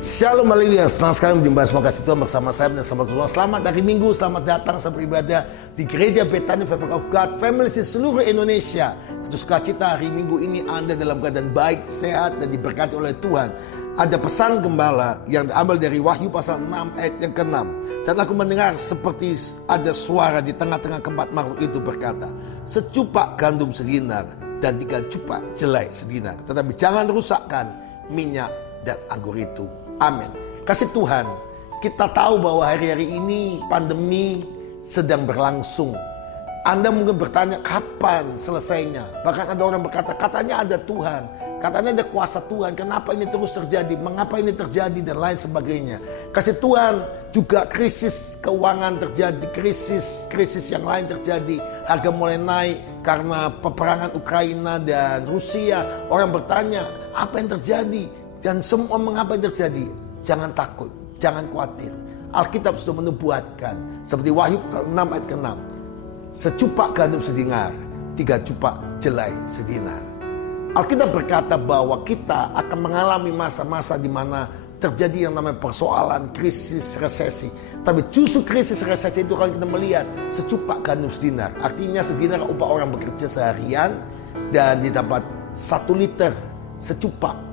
Shalom, haleluya. Senang sekali menjumpai semua kasih Tuhan bersama saya dan sama Tuhan. Selamat hari Minggu, selamat datang saya beribadah di Gereja Bethany Faith of God Family di seluruh Indonesia. Tentu sukacita hari Minggu ini Anda dalam keadaan baik, sehat dan diberkati oleh Tuhan. Ada pesan gembala yang diambil dari Wahyu pasal 6 ayat yang ke-6. Dan aku mendengar seperti ada suara di tengah-tengah keempat makhluk itu berkata, secupak gandum seginar dan 3 cupak jelai seginar. Tetapi jangan rusakkan minyak dan anggur itu. Amin. Kasih Tuhan, kita tahu bahwa hari-hari ini pandemi sedang berlangsung. Anda mungkin bertanya kapan selesainya. Bahkan ada orang berkata, katanya ada Tuhan, katanya ada kuasa Tuhan. Kenapa ini terus terjadi? Mengapa ini terjadi? Dan lain sebagainya. Kasih Tuhan, juga krisis keuangan terjadi, krisis yang lain terjadi. Harga mulai naik karena peperangan Ukraina dan Rusia. Orang bertanya, apa yang terjadi? Dan semua mengapa terjadi? Jangan takut, jangan khawatir. Alkitab sudah menubuatkan seperti Wahyu 6 ayat ke-6. Secupak gandum sedinar, 3 cupak jelai sedinar. Alkitab berkata bahwa kita akan mengalami masa-masa di mana terjadi yang namanya persoalan, krisis, resesi. Tapi justru krisis resesi itu kalau kita melihat secupak gandum sedinar. Artinya sedinar upah orang bekerja seharian dan didapat 1 liter secupak.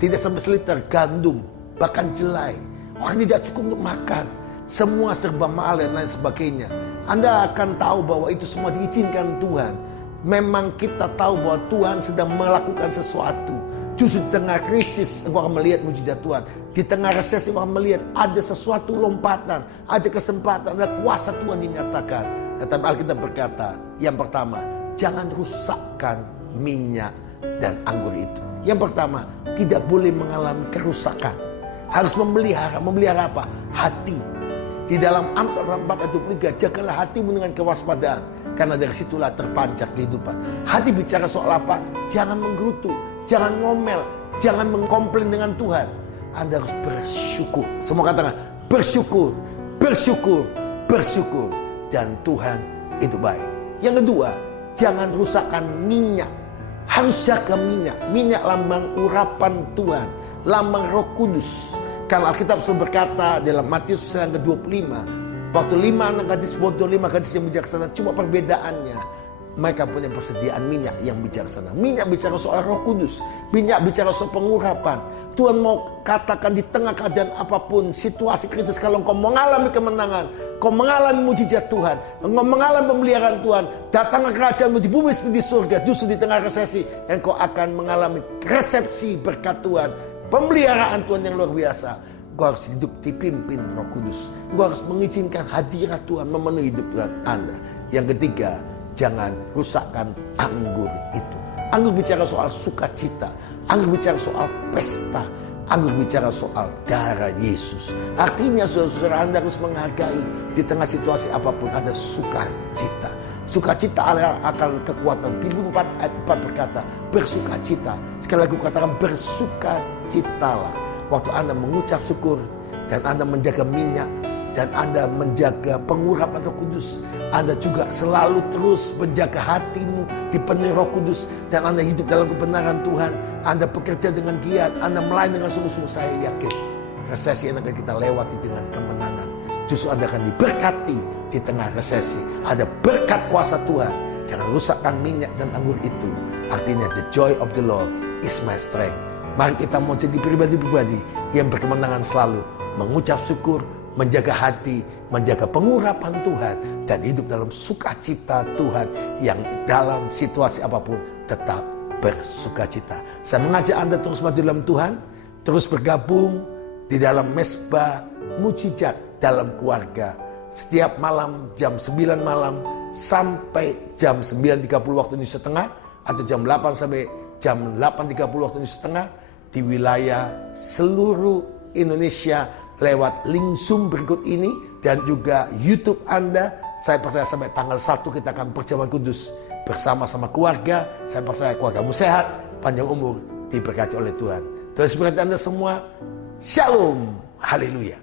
Tidak sampai seliter gandum, bahkan jelai. Orang tidak cukup untuk makan. Semua serba mahal dan lain sebagainya. Anda akan tahu bahwa itu semua diizinkan Tuhan. Memang kita tahu bahwa Tuhan sedang melakukan sesuatu. Justru di tengah krisis, engkau akan melihat mujizat Tuhan. Di tengah resesi, engkau akan melihat ada sesuatu lompatan, ada kesempatan, ada kuasa Tuhan dinyatakan. Tetapi Alkitab berkata, yang pertama, jangan rusakkan minyak dan anggur itu. Yang pertama, tidak boleh mengalami kerusakan. Harus memelihara apa? Hati. Di dalam Amsal 4 ayat 23, jagalah hatimu dengan kewaspadaan, karena dari situlah terpancar kehidupan. Hati bicara soal apa? Jangan menggerutu, jangan ngomel, jangan mengkomplain dengan Tuhan. Anda harus bersyukur. Semua katakan bersyukur, bersyukur, bersyukur. Dan Tuhan itu baik. Yang kedua, jangan rusakkan minyak. Harus jaga minyak. Minyak lambang urapan Tuhan, lambang Roh Kudus. Karena Alkitab selalu berkata dalam Matius yang ke-25, waktu 5 anak gadis bodoh, 5 gadis yang bijaksana, cuma perbedaannya mereka punya persediaan minyak yang bijaksana. Minyak bicara soal Roh Kudus, minyak bicara soal pengurapan. Tuhan mau katakan di tengah keadaan apapun, situasi krisis, kalau engkau mengalami kemenangan, kau mengalami mujizat Tuhan, engkau mengalami pemeliharaan Tuhan, datanglah kerajaanmu di bumi seperti di surga. Justru di tengah resesi, engkau akan mengalami resepsi berkat Tuhan, pemeliharaan Tuhan yang luar biasa. Engkau harus hidup dipimpin Roh Kudus. Engkau harus mengizinkan hadirat Tuhan memenuhi hidup Anda. Yang ketiga, jangan rusakkan anggur itu. Anggur bicara soal sukacita, anggur bicara soal pesta, anggur bicara soal darah Yesus. Artinya saudara-saudara, Anda harus menghargai di tengah situasi apapun ada sukacita. Sukacita akan kekuatan. Filipi 4 ayat 4 berkata, bersukacita. Sekali lagi katakan bersukacitalah. Waktu Anda mengucap syukur dan Anda menjaga minyak dan Anda menjaga pengurapan Roh Kudus, Anda juga selalu terus menjaga hatimu dipenuhi Roh Kudus dan Anda hidup dalam kebenaran Tuhan. Anda bekerja dengan giat, Anda melayani dengan sungguh-sungguh. Saya yakin resesi yang akan kita lewati dengan kemenangan. Justru Anda akan diberkati di tengah resesi. Ada berkat kuasa Tuhan. Jangan rusakkan minyak dan anggur itu. Artinya the joy of the Lord is my strength. Mari kita mau jadi pribadi-pribadi yang berkemenangan selalu mengucap syukur, menjaga hati, menjaga pengurapan Tuhan, dan hidup dalam sukacita Tuhan yang dalam situasi apapun tetap bersukacita. Saya mengajak Anda terus maju dalam Tuhan, terus bergabung di dalam mesbah mujizat dalam keluarga. Setiap malam jam 9 malam sampai jam 9.30 waktu Indonesia Tengah, atau jam 8 sampai jam 8.30 waktu Indonesia Tengah di wilayah seluruh Indonesia lewat link Zoom berikut ini dan juga YouTube Anda. Saya percaya sampai tanggal 1 kita akan perjamuan kudus bersama-sama keluarga. Saya percaya keluargamu sehat, panjang umur, diberkati oleh Tuhan. Tuhan berkati Anda semua. Shalom. Haleluya.